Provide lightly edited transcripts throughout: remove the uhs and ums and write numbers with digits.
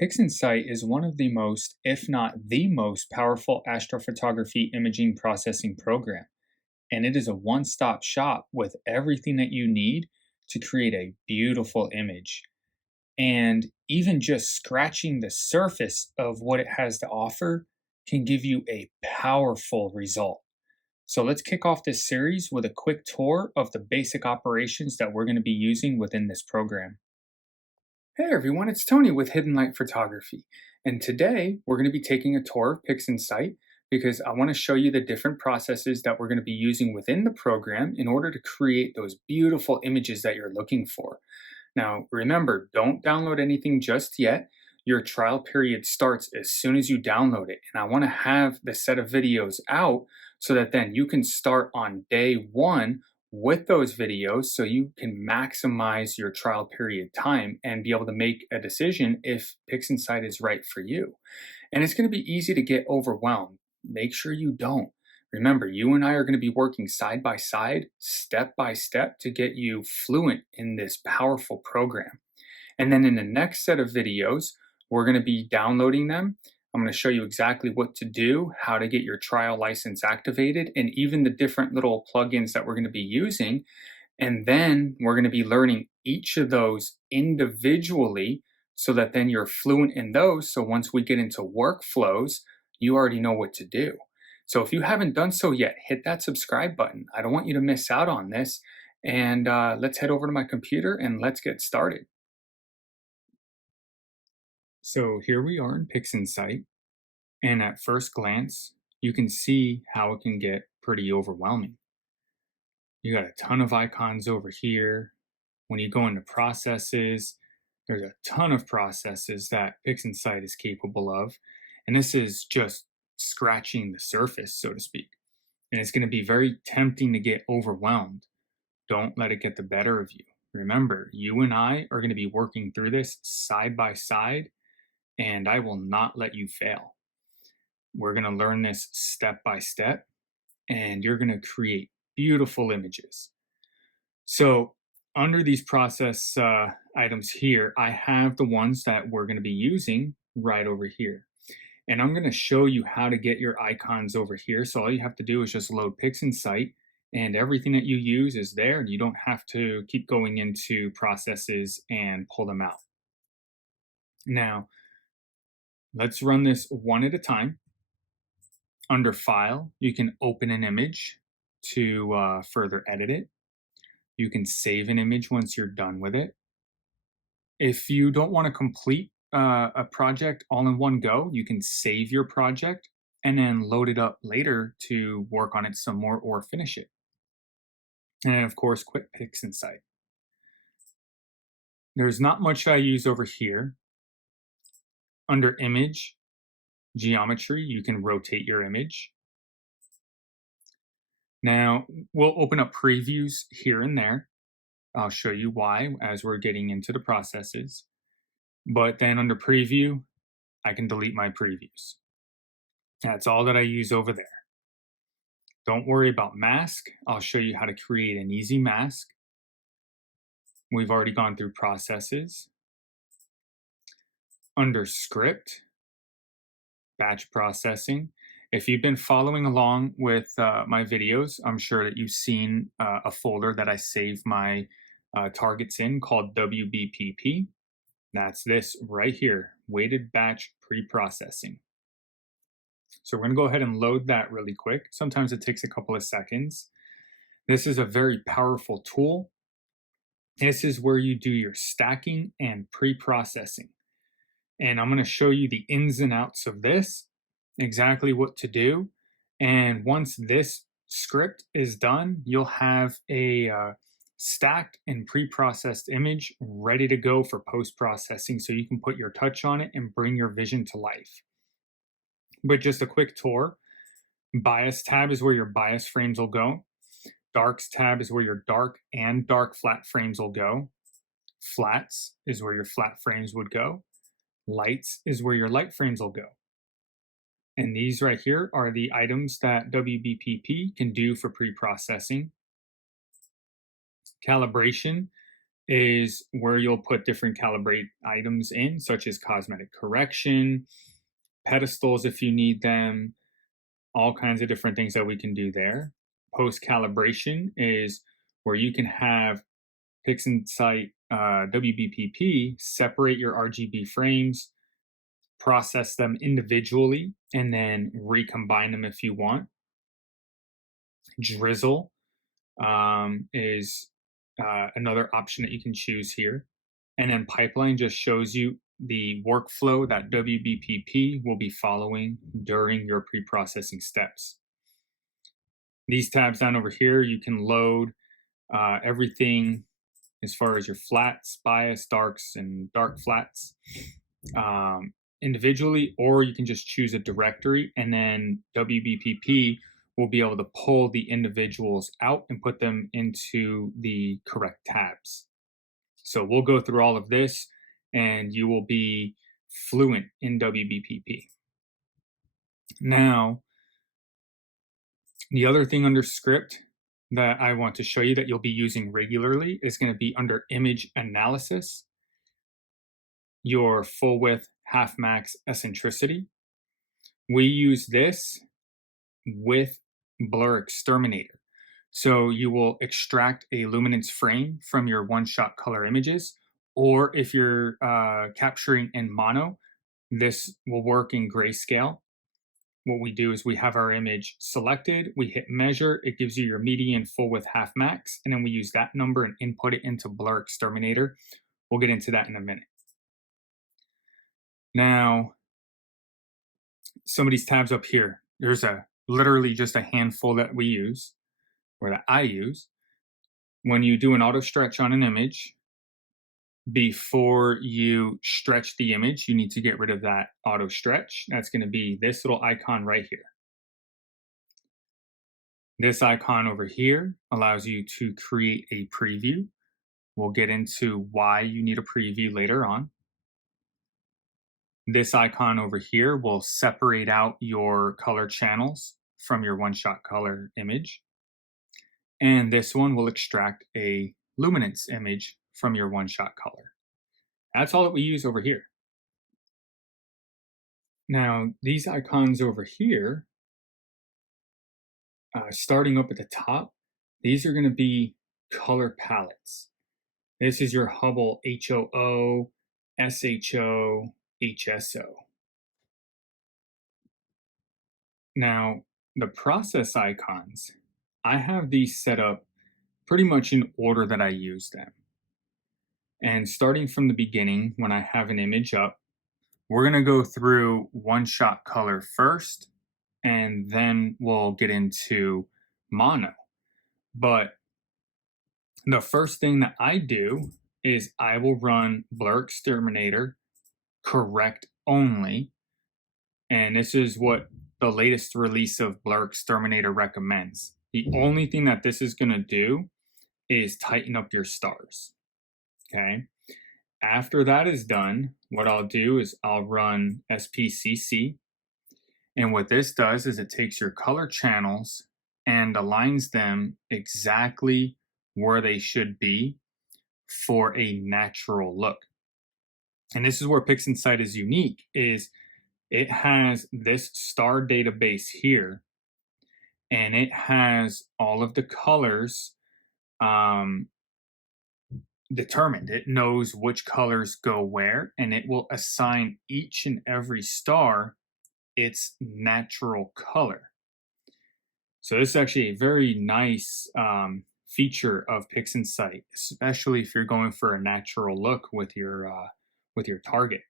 PixInsight is one of the most, if not the most, powerful astrophotography imaging processing program, and it is a one-stop shop with everything that you need to create a beautiful image. And even just scratching the surface of what it has to offer can give you a powerful result. So let's kick off this series with a quick tour of the basic operations that we're going to be using within this program. Hey everyone, it's Tony with Hidden Light Photography, and today we're going to be taking a tour of PixInsight because I want to show you the different processes that we're going to be using within the program in order to create those beautiful images that you're looking for. Now remember, don't download anything just yet. Your trial period starts as soon as you download it, and I want to have the set of videos out so that then you can start on day one with those videos so you can maximize your trial period time and be able to make a decision if PixInsight is right for you. And it's going to be easy to get overwhelmed. Make sure you don't. Remember, you and I are going to be working side by side, step by step, to get you fluent in this powerful program. And then in the next set of videos, we're going to be downloading them. I'm going to show you exactly what to do, how to get your trial license activated, and even the different little plugins that we're going to be using. And then we're going to be learning each of those individually so that then you're fluent in those. So once we get into workflows, you already know what to do. So if you haven't done so yet, hit that subscribe button. I don't want you to miss out on this. And let's head over to my computer and let's get started. So here we are in PixInsight, and at first glance, you can see how it can get pretty overwhelming. You got a ton of icons over here. When you go into processes, there's a ton of processes that PixInsight is capable of, and this is just scratching the surface, so to speak. And it's going to be very tempting to get overwhelmed. Don't let it get the better of you. Remember, you and I are going to be working through this side by side, and I will not let you fail. We're going to learn this step by step, and you're going to create beautiful images. So under these process items here, I have the ones that we're going to be using right over here. And I'm going to show you how to get your icons over here. So all you have to do is just load PixInsight, and everything that you use is there. You don't have to keep going into processes and pull them out. Now, let's run this one at a time. Under File, you can open an image to further edit it. You can save an image once you're done with it. If you don't want to complete a project all in one go, you can save your project and then load it up later to work on it some more or finish it. And then, of course, quit PixInsight. There's not much I use over here. Under Image, Geometry, you can rotate your image. Now, we'll open up previews here and there. I'll show you why as we're getting into the processes. But then under Preview, I can delete my previews. That's all that I use over there. Don't worry about mask. I'll show you how to create an easy mask. We've already gone through processes. Under Script, Batch Processing. If you've been following along with my videos, I'm sure that you've seen a folder that I save my targets in called WBPP. That's this right here, Weighted Batch Pre-Processing. So we're going to go ahead and load that really quick. Sometimes it takes a couple of seconds. This is a very powerful tool. This is where you do your stacking and pre-processing. And I'm going to show you the ins and outs of this, exactly what to do. And once this script is done, you'll have a stacked and pre-processed image ready to go for post-processing, so you can put your touch on it and bring your vision to life. But just a quick tour. Bias tab is where your bias frames will go. Darks tab is where your dark and dark flat frames will go. Flats is where your flat frames would go. Lights is where your light frames will go. And these right here are the items that WBPP can do for pre-processing. Calibration is where you'll put different calibrate items in, such as cosmetic correction, pedestals if you need them, all kinds of different things that we can do there. Post calibration is where you can have PixInsight WBPP separate your RGB frames, process them individually, and then recombine them if you want. Drizzle is another option that you can choose here. And then pipeline just shows you the workflow that WBPP will be following during your pre-processing steps. These tabs down over here, you can load everything as far as your flats, bias, darks, and dark flats individually, or you can just choose a directory, and then WBPP will be able to pull the individuals out and put them into the correct tabs. So we'll go through all of this and you will be fluent in WBPP. Now, the other thing under script that I want to show you that you'll be using regularly is going to be under image analysis, your full width half max eccentricity. We use this with BlurXterminator. So you will extract a luminance frame from your one-shot color images, or if you're capturing in mono, this will work in grayscale. What we do is we have our image selected, we hit measure, it gives you your median full width half max, and then we use that number and input it into BlurXterminator. We'll get into that in a minute. Now, some of these tabs up here, there's literally just a handful that we use, or that I use. When you do an auto stretch on an image, before you stretch the image, you need to get rid of that auto stretch. That's going to be this little icon right here. This icon over here allows you to create a preview. We'll get into why you need a preview later on. This icon over here will separate out your color channels from your one-shot color image. And this one will extract a luminance image from your one-shot color. That's all that we use over here. Now, these icons over here, starting up at the top, these are going to be color palettes. This is your Hubble HOO, SHO, HSO. Now, the process icons, I have these set up pretty much in order that I use them. And starting from the beginning, when I have an image up, we're going to go through one-shot color first, and then we'll get into mono. But the first thing that I do is I will run BlurXterminator correct only. And this is what the latest release of BlurXterminator recommends. The only thing that this is going to do is tighten up your stars. Okay. After that is done, what I'll do is I'll run SPCC. And what this does is it takes your color channels and aligns them exactly where they should be for a natural look. And this is where PixInsight is unique, is it has this star database here, and it has all of the colors determined. It knows which colors go where, and it will assign each and every star its natural color. So this is actually a very nice feature of PixInsight, especially if you're going for a natural look with your target.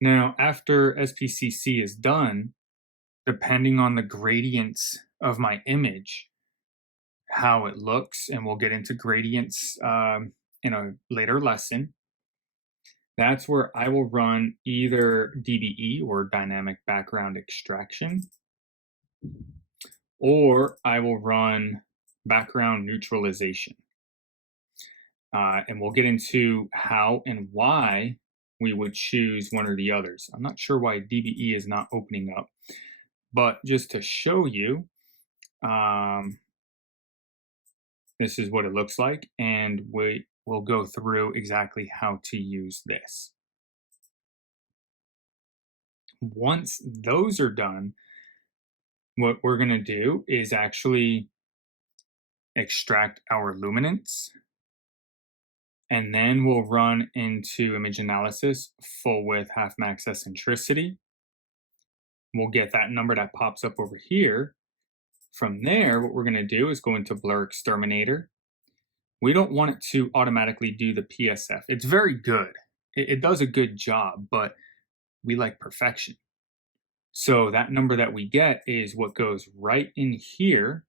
Now, after SPCC is done, depending on the gradients of my image, how it looks, and we'll get into gradients in a later lesson, that's where I will run either DBE, or dynamic background extraction, or I will run background neutralization. And we'll get into how and why we would choose one or the others. I'm not sure why DBE is not opening up, but just to show you, this is what it looks like, and we will go through exactly how to use this. Once those are done, what we're going to do is actually extract our luminance, and then we'll run into image analysis, full width, half max eccentricity. We'll get that number that pops up over here. From there, what we're going to do is go into BlurXterminator. We don't want it to automatically do the PSF. It's very good. It does a good job, but we like perfection. So that number that we get is what goes right in here.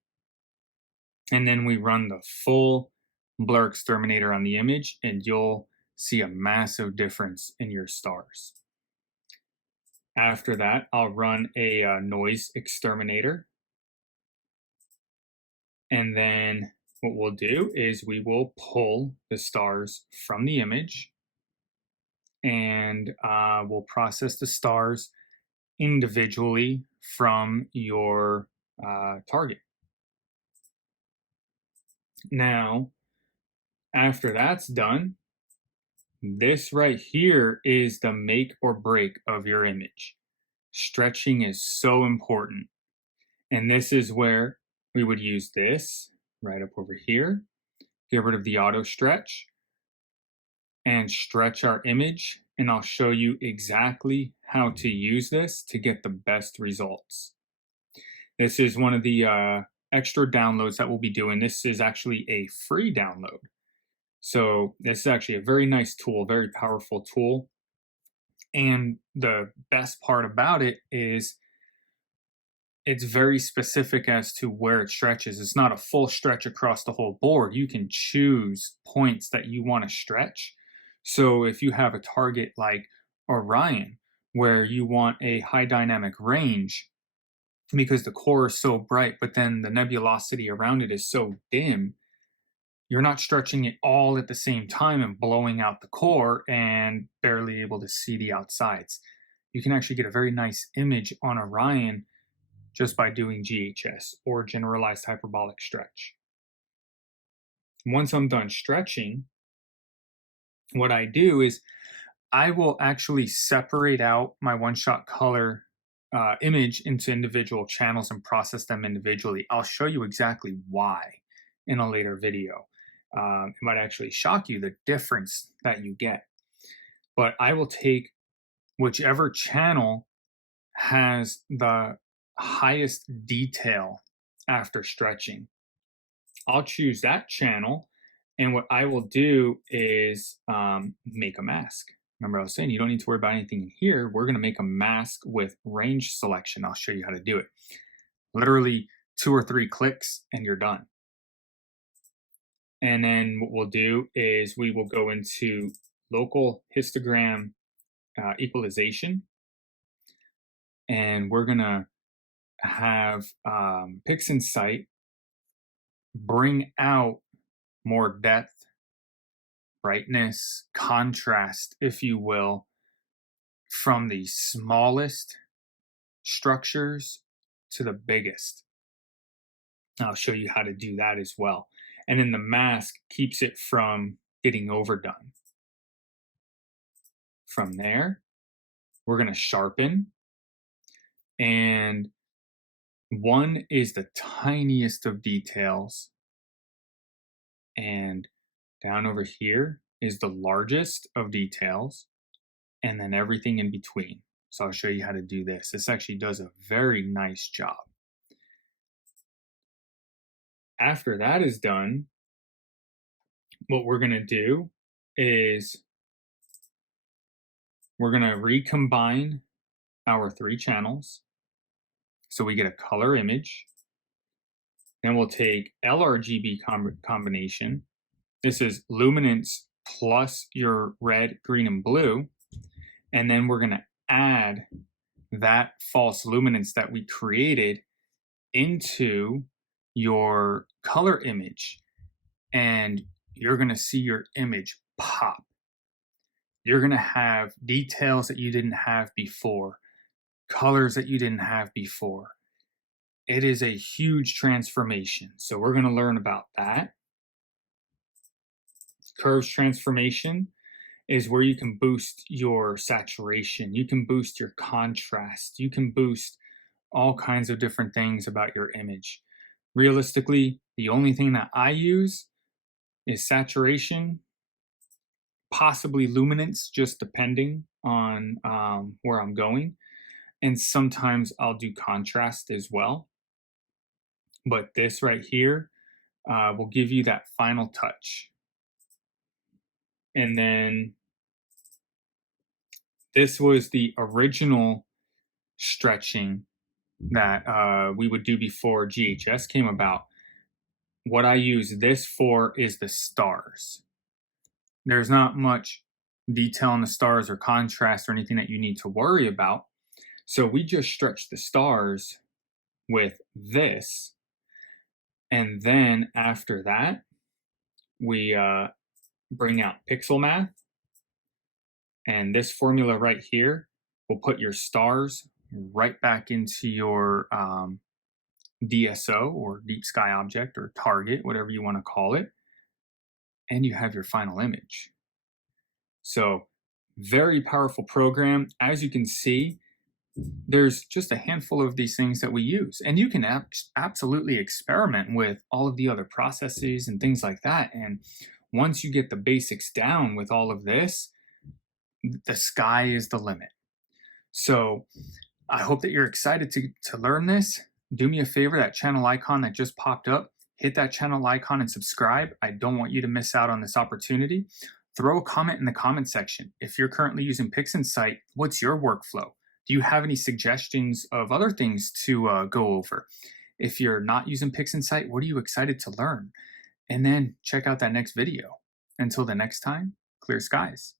And then we run the full BlurXterminator on the image, and you'll see a massive difference in your stars. After that, I'll run a noise exterminator. And then what we'll do is we will pull the stars from the image, and we'll process the stars individually from your target. Now, after that's done, this right here is the make or break of your image. Stretching is so important. And this is where we would use this right up over here, get rid of the auto stretch, and stretch our image. And I'll show you exactly how to use this to get the best results. This is one of the extra downloads that we'll be doing. This is actually a free download. So this is actually a very nice tool, very powerful tool. And the best part about it is it's very specific as to where it stretches. It's not a full stretch across the whole board. You can choose points that you want to stretch. So if you have a target like Orion, where you want a high dynamic range because the core is so bright, but then the nebulosity around it is so dim, you're not stretching it all at the same time and blowing out the core and barely able to see the outsides. You can actually get a very nice image on Orion just by doing GHS, or generalized hyperbolic stretch. Once I'm done stretching, what I do is I will actually separate out my one-shot color image into individual channels and process them individually. I'll show you exactly why in a later video. It might actually shock you the difference that you get. But I will take whichever channel has the highest detail after stretching. I'll choose that channel, and what I will do is make a mask. Remember, I was saying you don't need to worry about anything in here. We're going to make a mask with range selection. I'll show you how to do it. Literally 2 or 3 clicks and you're done. And then what we'll do is we will go into local histogram equalization, and we're going to have PixInsight bring out more depth, brightness, contrast, if you will, from the smallest structures to the biggest. I'll show you how to do that as well. And then the mask keeps it from getting overdone. From there, we're going to sharpen. And 1 is the tiniest of details. And down over here is the largest of details. And then everything in between. So I'll show you how to do this. This actually does a very nice job. After that is done, what we're going to do is we're going to recombine our 3 channels so we get a color image. Then we'll take LRGB combination. This is luminance plus your red, green, and blue. And then we're going to add that false luminance that we created into your color image. And you're going to see your image pop. You're going to have details that you didn't have before, colors that you didn't have before. It is a huge transformation. So we're going to learn about that. Curves transformation is where you can boost your saturation, you can boost your contrast, you can boost all kinds of different things about your image. Realistically, the only thing that I use is saturation, possibly luminance, just depending on where I'm going. And sometimes I'll do contrast as well. But this right here will give you that final touch. And then this was the original stretching that we would do before GHS came about. What I use this for is the stars. There's not much detail on the stars or contrast or anything that you need to worry about. So we just stretch the stars with this. And then after that, we bring out pixel math. And this formula right here will put your stars right back into your DSO or deep sky object or target, whatever you want to call it. And you have your final image. So very powerful program. As you can see, there's just a handful of these things that we use, and you can absolutely experiment with all of the other processes and things like that. And once you get the basics down with all of this, the sky is the limit. So I hope that you're excited to learn this. Do me a favor, that channel icon that just popped up, hit that channel icon and subscribe. I don't want you to miss out on this opportunity. Throw a comment in the comment section. If you're currently using PixInsight, what's your workflow? Do you have any suggestions of other things to go over? If you're not using PixInsight, what are you excited to learn? And then check out that next video. Until the next time, clear skies.